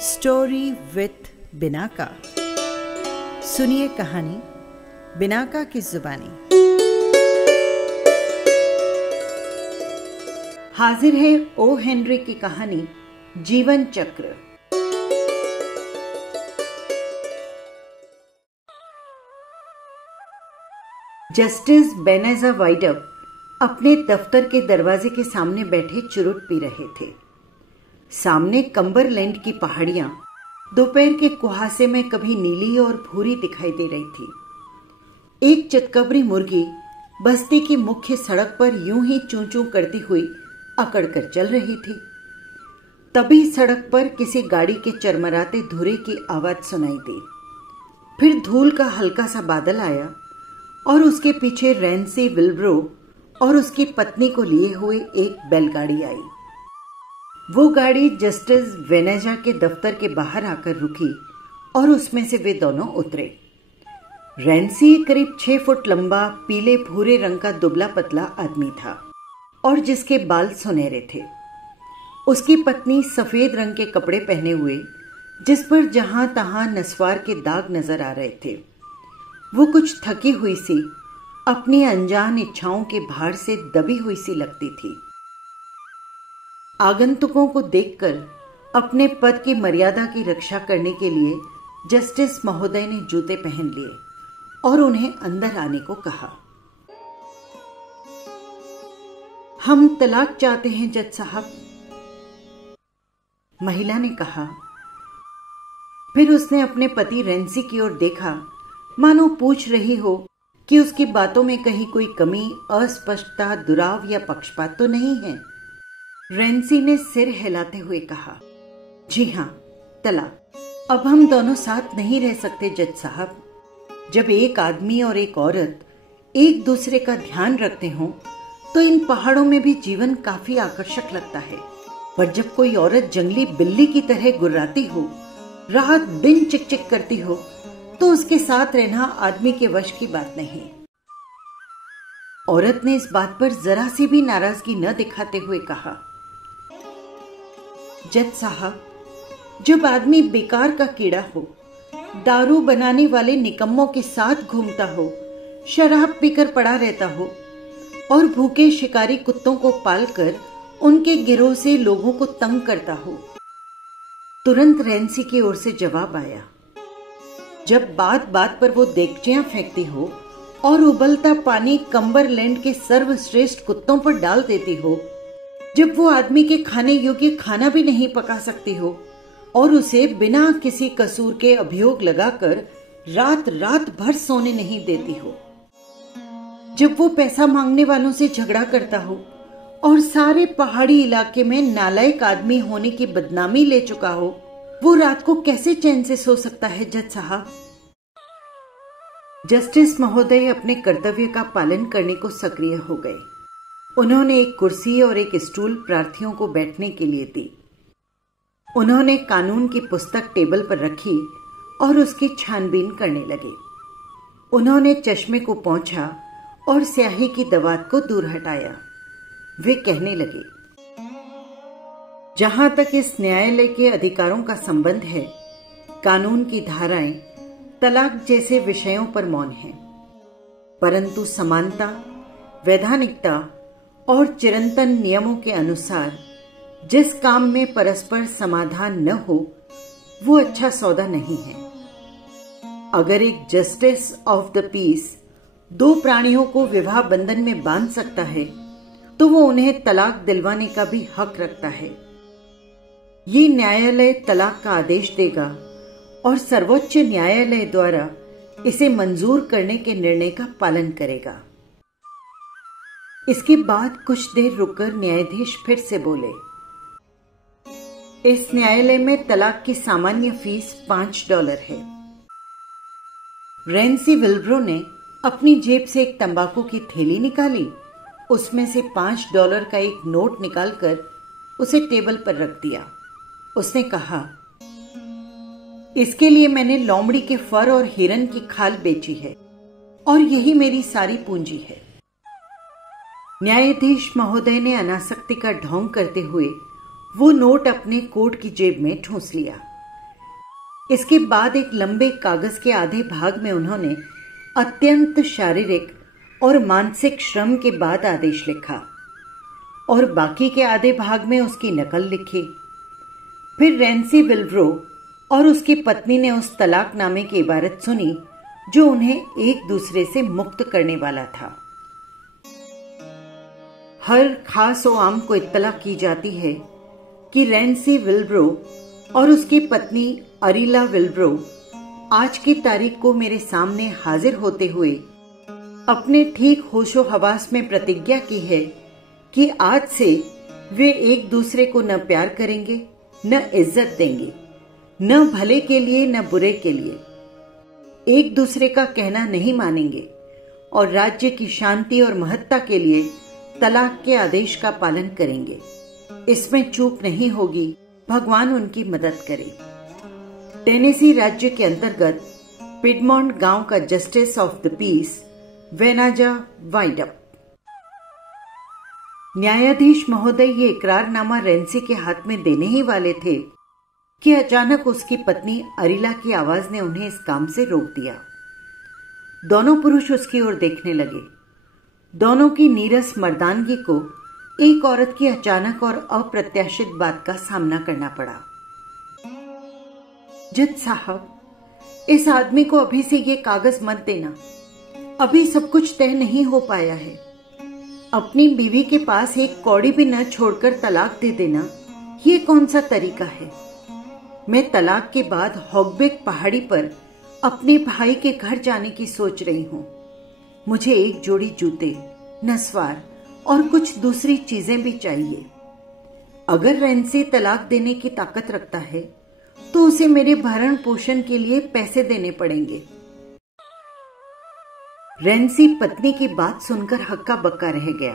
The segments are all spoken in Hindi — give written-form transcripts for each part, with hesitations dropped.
Story with Binaca. सुनिए कहानी बिनाका की जुबानी। हाजिर है ओ हेनरी की कहानी जीवन चक्र। जस्टिस बेनेजा वाइडअप अपने दफ्तर के दरवाजे के सामने बैठे चुरुट पी रहे थे। सामने कम्बरलैंड की पहाड़ियां दोपहर के कुहासे में कभी नीली और भूरी दिखाई दे रही थी। एक चितकबरी मुर्गी बस्ती की मुख्य सड़क पर यूं ही चूं चूं करती हुई अकड़ कर चल रही थी। तभी सड़क पर किसी गाड़ी के चरमराते धुरे की आवाज सुनाई दी। फिर धूल का हल्का सा बादल आया और उसके पीछे रैंसी विल्ब्रो और उसकी पत्नी को लिए हुए एक बैलगाड़ी आई। वो गाड़ी जस्टिस वेनेजा के दफ्तर के बाहर आकर रुकी और उसमें से वे दोनों उतरे। रैंसी करीब 6 फुट लंबा पीले भूरे रंग का दुबला पतला आदमी था और जिसके बाल सुनहरे थे। उसकी पत्नी सफेद रंग के कपड़े पहने हुए, जिस पर जहां तहां नस्वार के दाग नजर आ रहे थे। वो कुछ थकी हुई सी, अपनी अनजान इच्छाओं के भार से दबी हुई सी लगती थी। आगंतुकों को देखकर अपने पद की मर्यादा की रक्षा करने के लिए जस्टिस महोदय ने जूते पहन लिए और उन्हें अंदर आने को कहा। हम तलाक चाहते हैं जज साहब, महिला ने कहा। फिर उसने अपने पति रैंसी की ओर देखा, मानो पूछ रही हो कि उसकी बातों में कहीं कोई कमी, अस्पष्टता, दुराव या पक्षपात तो नहीं है। रैंसी ने सिर हिलाते हुए कहा, जी हां, तलाक। अब हम दोनों साथ नहीं रह सकते जज साहब। जब एक आदमी और एक औरत एक दूसरे का ध्यान रखते हों तो इन पहाड़ों में भी जीवन काफी आकर्षक लगता है। पर जब कोई औरत जंगली बिल्ली की तरह गुर्राती हो, रात दिन चिक-चिक करती हो, तो उसके साथ रहना आदमी के वश की बात नहीं। औरत ने इस बात पर जरा सी भी नाराजगी न दिखाते हुए कहा, जज साहब, जब आदमी बेकार का कीड़ा हो, दारू बनाने वाले निकम्मों के साथ घूमता हो, शराब पीकर पड़ा रहता हो और भूखे शिकारी कुत्तों को पालकर उनके गिरोह से लोगों को तंग करता हो। तुरंत रैंसी की ओर से जवाब आया। जब बात बात पर वो देगचियां फेंकती हो और उबलता पानी कम्बरलैंड के सर्वश्रेष्ठ कुत्तों पर डाल देती हो, जब वो आदमी के खाने योग्य खाना भी नहीं पका सकती हो और उसे बिना किसी कसूर के अभियोग लगाकर रात रात भर सोने नहीं देती हो, जब वो पैसा मांगने वालों से झगड़ा करता हो और सारे पहाड़ी इलाके में नालायक आदमी होने की बदनामी ले चुका हो, वो रात को कैसे चैन से सो सकता है जज साहब? जस्टिस महोदय अपने कर्तव्य का पालन करने को सक्रिय हो गए। उन्होंने एक कुर्सी और एक स्टूल प्रार्थियों को बैठने के लिए दी। उन्होंने कानून की पुस्तक टेबल पर रखी और उसकी छानबीन करने लगे। उन्होंने चश्मे को पोंछा और स्याही की दवात को दूर हटाया। वे कहने लगे, जहां तक इस न्यायालय के अधिकारों का संबंध है, कानून की धाराएं तलाक जैसे विषयों पर मौन हैं, परंतु समानता, वैधानिकता और चिरंतन नियमों के अनुसार जिस काम में परस्पर समाधान न हो, वो अच्छा सौदा नहीं है। अगर एक जस्टिस ऑफ द पीस 2 प्राणियों को विवाह बंधन में बांध सकता है, तो वो उन्हें तलाक दिलवाने का भी हक रखता है। ये न्यायालय तलाक का आदेश देगा और सर्वोच्च न्यायालय द्वारा इसे मंजूर करने के निर्णय का पालन करेगा। इसके बाद कुछ देर रुककर न्यायाधीश फिर से बोले, इस न्यायालय में तलाक की सामान्य फीस $5 है। रैंसी विल्ब्रो ने अपनी जेब से एक तंबाकू की थैली निकाली, उसमें से $5 का एक नोट निकालकर उसे टेबल पर रख दिया। उसने कहा, इसके लिए मैंने लोमड़ी के फर और हिरन की खाल बेची है और यही मेरी सारी पूंजी है। न्यायाधीश महोदय ने अनासक्ति का ढोंग करते हुए वो नोट अपने कोट की जेब में ठूंस लिया इसके बाद एक लंबे कागज के आधे भाग में उन्होंने अत्यंत शारीरिक और मानसिक श्रम के बाद आदेश लिखा और बाकी के आधे भाग में उसकी नकल लिखी। फिर रैंसी विल्ब्रो और उसकी पत्नी ने उस तलाकनामे की इबारत सुनी जो उन्हें एक दूसरे से मुक्त करने वाला था। हर खास व आम को इत्तला की जाती है कि रैंसी विल्ब्रो और उसकी पत्नी अरीला विल्ब्रो आज की तारीख को मेरे सामने हाजिर होते हुए अपने ठीक होशो हवास में प्रतिज्ञा की है कि आज से वे एक दूसरे को न प्यार करेंगे, न इज्जत देंगे, न भले के लिए न बुरे के लिए, एक दूसरे का कहना नहीं मानेंगे और राज्य की शांति और महत्ता के लिए तलाक के आदेश का पालन करेंगे। इसमें चूक नहीं होगी, भगवान उनकी मदद करे। टेनेसी राज्य के अंतर्गत पिडमोंट गांव का जस्टिस ऑफ द पीस वेनाजा वाइडअप। न्यायाधीश महोदय ये इकरारनामा रैंसी के हाथ में देने ही वाले थे कि अचानक उसकी पत्नी अरीला की आवाज ने उन्हें इस काम से रोक दिया। दोनों पुरुष उसकी ओर देखने लगे। दोनों की नीरस मर्दानगी को एक औरत की अचानक और अप्रत्याशित बात का सामना करना पड़ा। जज साहब, इस आदमी को अभी से ये कागज मत देना, अभी सब कुछ तय नहीं हो पाया है। अपनी बीवी के पास एक कौड़ी भी न छोड़कर तलाक दे देना, ये कौन सा तरीका है? मैं तलाक के बाद हॉगबेक पहाड़ी पर अपने भाई के घर जाने की सोच रही हूं। मुझे एक जोड़ी जूते, नस्वार और कुछ दूसरी चीजें भी चाहिए। अगर रैंसी तलाक देने की ताकत रखता है तो उसे मेरे भरण पोषण के लिए पैसे देने पड़ेंगे। रैंसी पत्नी की बात सुनकर हक्का बक्का रह गया।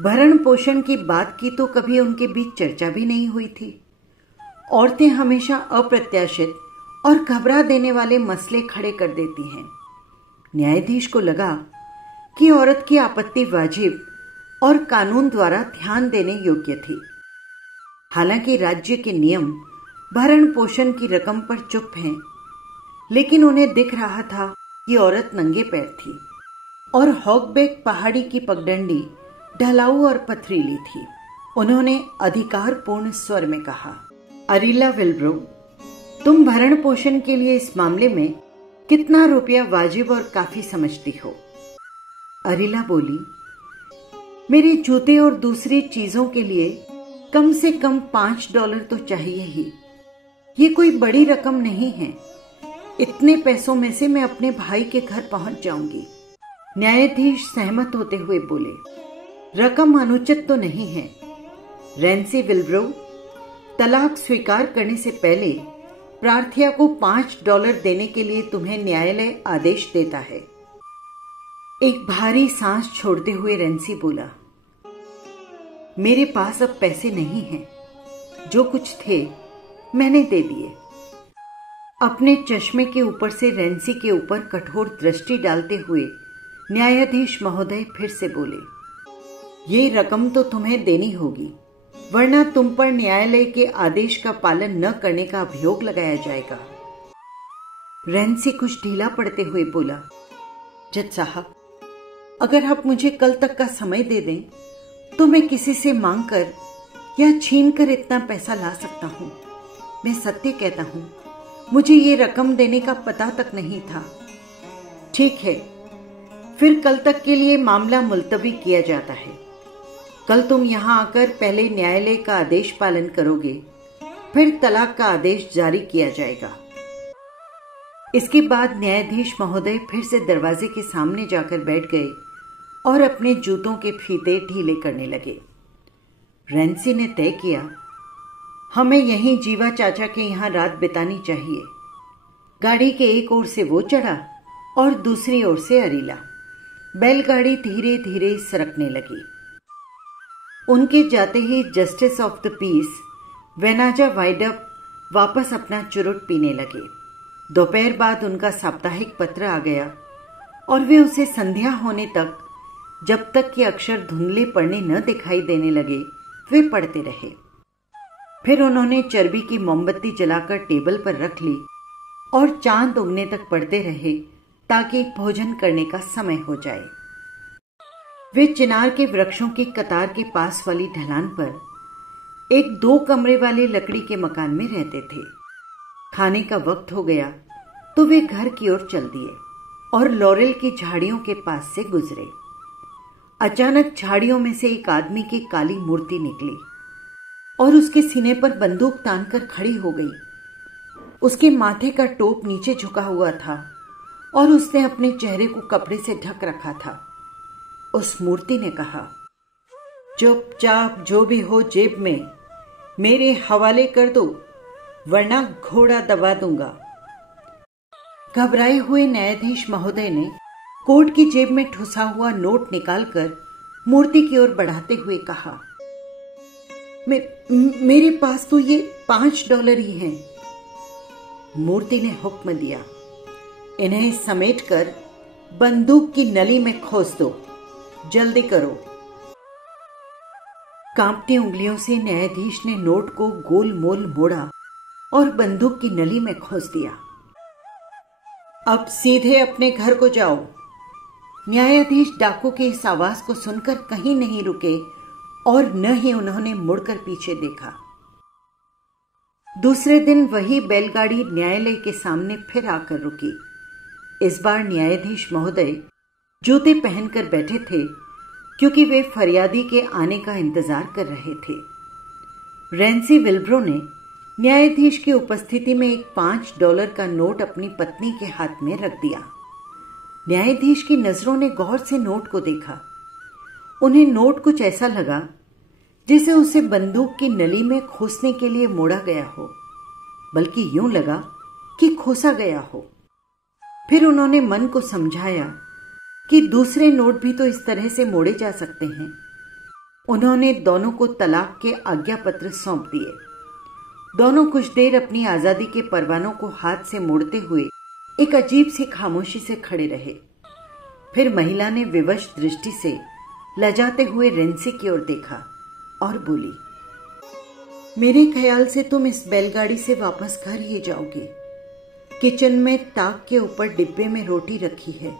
भरण पोषण की बात की तो कभी उनके बीच चर्चा भी नहीं हुई थी। औरतें हमेशा अप्रत्याशित और घबरा देने वाले मसले खड़े कर देती हैं। न्यायाधीश को लगा कि औरत की आपत्ति वाजिब और कानून द्वारा ध्यान देने योग्य थी। हालांकि राज्य के नियम भरण पोषण की रकम पर चुप हैं, लेकिन उन्हें दिख रहा था कि औरत नंगे पैर थी और हॉगबेक पहाड़ी की पगडंडी ढलाऊ और पथरीली थी। उन्होंने अधिकारपूर्ण स्वर में कहा, अरीला विल्ब्रो, तुम भरण पोषण के लिए इस मामले में कितना रुपया वाजिब और काफी समझती हो? अरीला बोली, मेरे जूते और दूसरी चीजों के लिए कम से कम $5 तो चाहिए ही। ये कोई बड़ी रकम नहीं है। इतने पैसों में से मैं अपने भाई के घर पहुंच जाऊंगी। न्यायाधीश सहमत होते हुए बोले, रकम अनुचित तो नहीं है। रैंसी विल्ब्रो, तलाक स्वीकार करने से पहले प्रार्थिया को $5 देने के लिए तुम्हें न्यायालय आदेश देता है। एक भारी सांस छोड़ते हुए रैंसी बोला, मेरे पास अब पैसे नहीं हैं। जो कुछ थे मैंने दे दिए। अपने चश्मे के ऊपर से रैंसी के ऊपर कठोर दृष्टि डालते हुए न्यायाधीश महोदय फिर से बोले, ये रकम तो तुम्हें देनी होगी, वरना तुम पर न्यायालय के आदेश का पालन न करने का अभियोग लगाया जाएगा। रैंसी कुछ ढीला पड़ते हुए बोला, जज साहब, अगर आप मुझे कल तक का समय दे दें तो मैं किसी से मांग कर या छीन कर इतना पैसा ला सकता हूं। मैं सत्य कहता हूं, मुझे ये रकम देने का पता तक नहीं था। ठीक है, फिर कल तक के लिए मामला मुलतवी किया जाता है। कल तुम यहां आकर पहले न्यायालय का आदेश पालन करोगे, फिर तलाक का आदेश जारी किया जाएगा। इसके बाद न्यायाधीश महोदय फिर से दरवाजे के सामने जाकर बैठ गए और अपने जूतों के फीते ढीले करने लगे। रैंसी ने तय किया, हमें यहीं जीवा चाचा के यहां रात बितानी चाहिए। गाड़ी के एक ओर से वो चढ़ा और दूसरी ओर से अरीला। बैलगाड़ी धीरे धीरे सरकने लगी। उनके जाते ही जस्टिस ऑफ द पीस वेनाजा वाइडअप वापस अपना चुरुट पीने लगे। दोपहर बाद उनका साप्ताहिक पत्र आ गया और वे उसे संध्या होने तक, जब तक कि अक्षर धुंधले पड़ने न दिखाई देने लगे, वे पढ़ते रहे। फिर उन्होंने चर्बी की मोमबत्ती जलाकर टेबल पर रख ली और चांद उगने तक पढ़ते रहे ताकि भोजन करने का समय हो जाए। वे चिनार के वृक्षों की कतार के पास वाली ढलान पर एक 2 कमरे वाले लकड़ी के मकान में रहते थे। खाने का वक्त हो गया तो वे घर की ओर चल दिए और लॉरेल की झाड़ियों के पास से गुजरे। अचानक झाड़ियों में से एक आदमी की काली मूर्ति निकली और उसके सीने पर बंदूक तानकर खड़ी हो गई। उसके माथे का टोप नीचे झुका हुआ था और उसने अपने चेहरे को कपड़े से ढक रखा था। उस मूर्ति ने कहा, चुपचाप जो भी हो जेब में मेरे हवाले कर दो, वरना घोड़ा दबा दूंगा। घबराए हुए न्यायाधीश महोदय ने कोट की जेब में ठुसा हुआ नोट निकालकर मूर्ति की ओर बढ़ाते हुए कहा, मेरे पास तो ये $5 ही हैं। मूर्ति ने हुक्म दिया, इन्हें समेटकर बंदूक की नली में खोस दो, जल्दी करो। कांपती उंगलियों से न्यायाधीश ने नोट को गोल मोल मोड़ा और बंदूक की नली में खोस दिया। अब सीधे अपने घर को जाओ। न्यायाधीश डाकू के इस आवाज को सुनकर कहीं नहीं रुके और न ही उन्होंने मुड़कर पीछे देखा। दूसरे दिन वही बैलगाड़ी न्यायालय के सामने फिर आकर रुकी। इस बार न्यायाधीश महोदय जूते पहनकर बैठे थे क्योंकि वे फरियादी के आने का इंतजार कर रहे थे। रेंसी विल्ब्रो ने न्यायाधीश की उपस्थिति में एक $5 का नोट अपनी पत्नी के हाथ में रख दिया। न्यायाधीश की नजरों ने गौर से नोट को देखा। उन्हें नोट कुछ ऐसा लगा जैसे उसे बंदूक की नली में खोसने के लिए मोड़ा गया हो, बल्कि यूं लगा कि खोसा गया हो। फिर उन्होंने मन को समझाया कि दूसरे नोट भी तो इस तरह से मोड़े जा सकते हैं। उन्होंने दोनों को तलाक के आज्ञा पत्र सौंप दिए। दोनों कुछ देर अपनी आजादी के परवानों को हाथ से मोड़ते हुए एक अजीब सी खामोशी से खड़े रहे। फिर महिला ने विवश दृष्टि से लजाते हुए रेंसी की ओर देखा और बोली, मेरे ख्याल से तुम इस बैलगाड़ी से वापस घर ही जाओगे। किचन में ताक के ऊपर डिब्बे में रोटी रखी है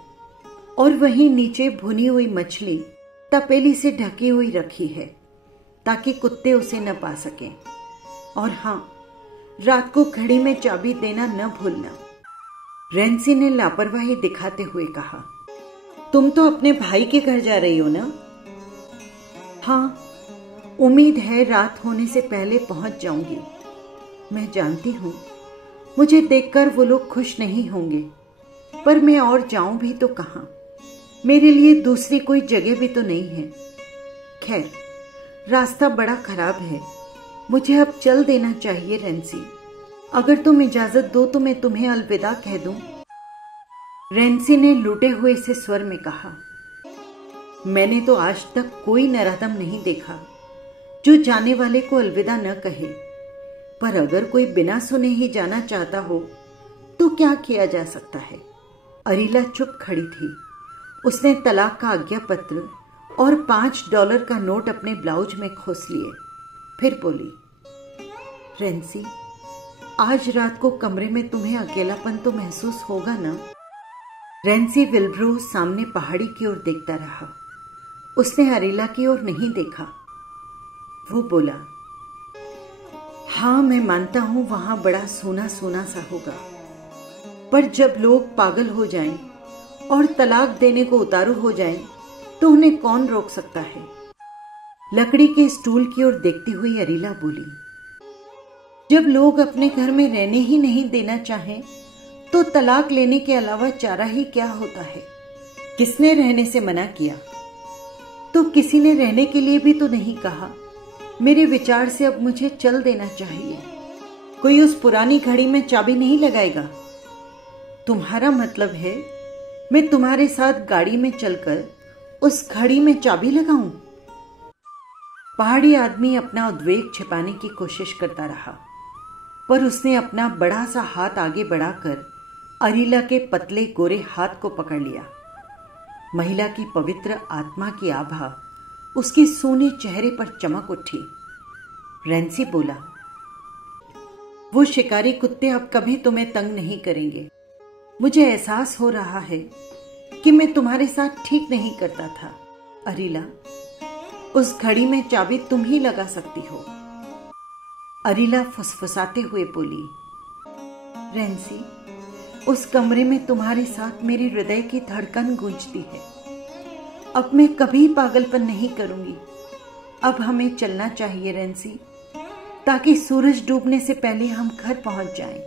और वहीं नीचे भुनी हुई मछली तपेली से ढकी हुई रखी है ताकि कुत्ते उसे न पा सकें। और हाँ, रात को घड़ी में चाबी देना न भूलना। रेंसी ने लापरवाही दिखाते हुए कहा, तुम तो अपने भाई के घर जा रही हो ना? हाँ, उम्मीद है रात होने से पहले पहुंच जाऊंगी। मैं जानती हूं मुझे देखकर वो लोग खुश नहीं होंगे, पर मैं और जाऊं भी तो कहां? मेरे लिए दूसरी कोई जगह भी तो नहीं है। खैर, रास्ता बड़ा खराब है, मुझे अब चल देना चाहिए। रेंसी, अगर तुम इजाजत दो तो मैं तुम्हें अलविदा कह दूं। रेंसी ने लूटे हुए से स्वर में कहा, मैंने तो आज तक कोई नरादम नहीं देखा जो जाने वाले को अलविदा न कहे, पर अगर कोई बिना सुने ही जाना चाहता हो तो क्या किया जा सकता है? अरीला चुप खड़ी थी। उसने तलाक का आज्ञा पत्र और $5 का नोट अपने ब्लाउज में खोस लिए। फिर बोली, रेंसी, आज रात को कमरे में तुम्हें अकेलापन तो महसूस होगा ना? रेंसी विल्ब्रो सामने पहाड़ी की ओर देखता रहा। उसने अरीला की ओर नहीं देखा। वो बोला, हाँ, मैं मानता हूं वहां बड़ा सूना सूना सा होगा, पर जब लोग पागल हो जाएं और तलाक देने को उतारू हो जाएं तो उन्हें कौन रोक सकता है? लकड़ी के स्टूल की ओर देखती हुई अरीला बोली, जब लोग अपने घर में रहने ही नहीं देना चाहें तो तलाक लेने के अलावा चारा ही क्या होता है? किसने रहने से मना किया? तो किसी ने रहने के लिए भी तो नहीं कहा। मेरे विचार से अब मुझे चल देना चाहिए। कोई उस पुरानी घड़ी में चाबी नहीं लगाएगा। तुम्हारा मतलब है मैं तुम्हारे साथ गाड़ी में चलकर उस घड़ी में चाबी लगाऊं? पहाड़ी आदमी अपना उद्वेग छिपाने की कोशिश करता रहा, पर उसने अपना बड़ा सा हाथ आगे बढ़ाकर अरीला के पतले गोरे हाथ को पकड़ लिया। महिला की पवित्र आत्मा की आभा उसके सोने चेहरे पर चमक उठी। रेंसी बोला, वो शिकारी कुत्ते अब कभी तुम्हें तंग नहीं करेंगे। मुझे एहसास हो रहा है कि मैं तुम्हारे साथ ठीक नहीं करता था। अरीला, उस घड़ी में चाबी तुम ही लगा सकती हो। अरीला फुसफुसाते हुए बोली, रेंसी, उस कमरे में तुम्हारे साथ मेरे हृदय की धड़कन गूंजती है। अब मैं कभी पागलपन नहीं करूंगी। अब हमें चलना चाहिए रेंसी, ताकि सूरज डूबने से पहले हम घर पहुंच जाएं।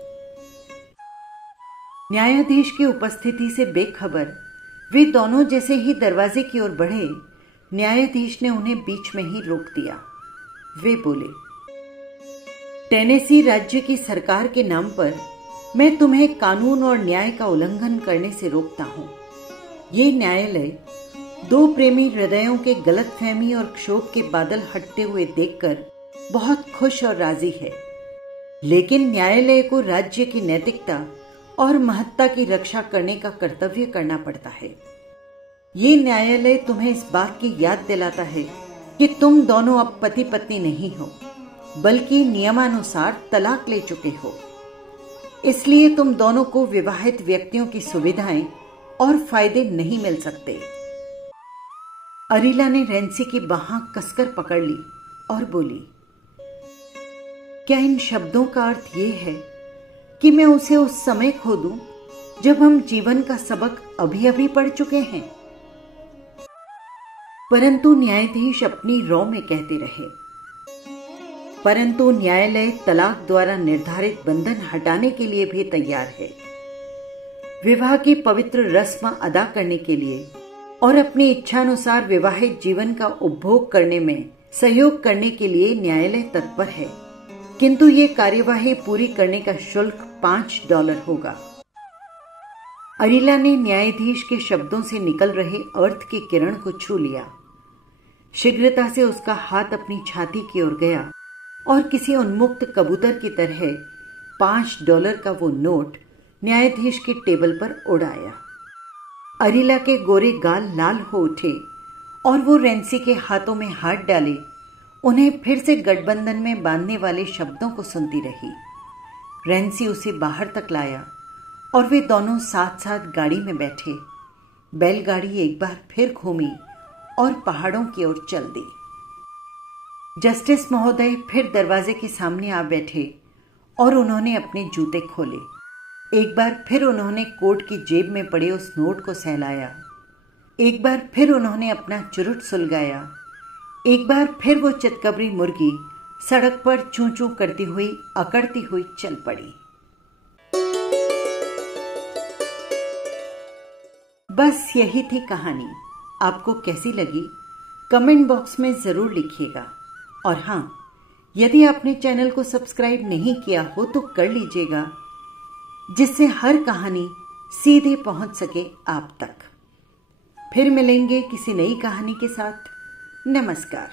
न्यायाधीश की उपस्थिति से बेखबर वे दोनों जैसे ही दरवाजे की ओर बढ़े, न्यायाधीश ने उन्हें बीच में ही रोक दिया। वे बोले, टेनेसी राज्य की सरकार के नाम पर मैं तुम्हें कानून और न्याय का उल्लंघन करने से रोकता हूं। ये न्यायालय दो प्रेमी हृदयों के गलतफहमी और क्षोभ के बादल हटते हुए देखकर बहुत खुश और राजी है, लेकिन न्यायालय को राज्य की नैतिकता और महत्ता की रक्षा करने का कर्तव्य करना पड़ता है। ये न्यायालय तुम्हें इस बात की याद दिलाता है कि तुम दोनों अब पति पत्नी नहीं हो, बल्कि नियमानुसार तलाक ले चुके हो। इसलिए तुम दोनों को विवाहित व्यक्तियों की सुविधाएं और फायदे नहीं मिल सकते। अरीला ने रेंसी की बाह कसकर पकड़ ली और बोली, क्या इन शब्दों का अर्थ यह है कि मैं उसे उस समय खो दूं जब हम जीवन का सबक अभी अभी पढ़ चुके हैं? परंतु न्यायाधीश अपनी रौ में कहते रहे, परंतु न्यायालय तलाक द्वारा निर्धारित बंधन हटाने के लिए भी तैयार है। विवाह की पवित्र रस्म अदा करने के लिए और अपनी इच्छानुसार विवाहित जीवन का उपभोग करने में सहयोग करने के लिए न्यायालय तत्पर है, किंतु ये कार्यवाही पूरी करने का शुल्क $5 होगा। अरीला ने न्यायाधीश के शब्दों से निकल रहे अर्थ की किरण को छू लिया। शीघ्रता से उसका हाथ अपनी छाती की ओर गया और किसी उन्मुक्त कबूतर की तरह $5 का वो नोट न्यायाधीश की टेबल पर उड़ाया। अरीला के गोरे गाल लाल हो उठे और वो रेंसी के हाथों में हाथ डाले उन्हें फिर से गठबंधन में बांधने वाले शब्दों को सुनती रही। रेंसी उसे बाहर तक लाया और वे दोनों साथ साथ गाड़ी में बैठे। बैलगाड़ी एक बार फिर घूमी और पहाड़ों की ओर चल दी। जस्टिस महोदय फिर दरवाजे के सामने आ बैठे और उन्होंने अपने जूते खोले। एक बार फिर उन्होंने कोट की जेब में पड़े उस नोट को सहलाया। एक बार फिर उन्होंने अपना चुरुट सुलगाया। एक बार फिर वो चितकबरी मुर्गी सड़क पर चूं चूं करती हुई अकड़ती हुई चल पड़ी। बस यही थी कहानी। आपको कैसी लगी कमेंट बॉक्स में जरूर लिखिएगा। और हाँ, यदि आपने चैनल को सब्सक्राइब नहीं किया हो तो कर लीजिएगा, जिससे हर कहानी सीधे पहुंच सके आप तक। फिर मिलेंगे किसी नई कहानी के साथ। नमस्कार।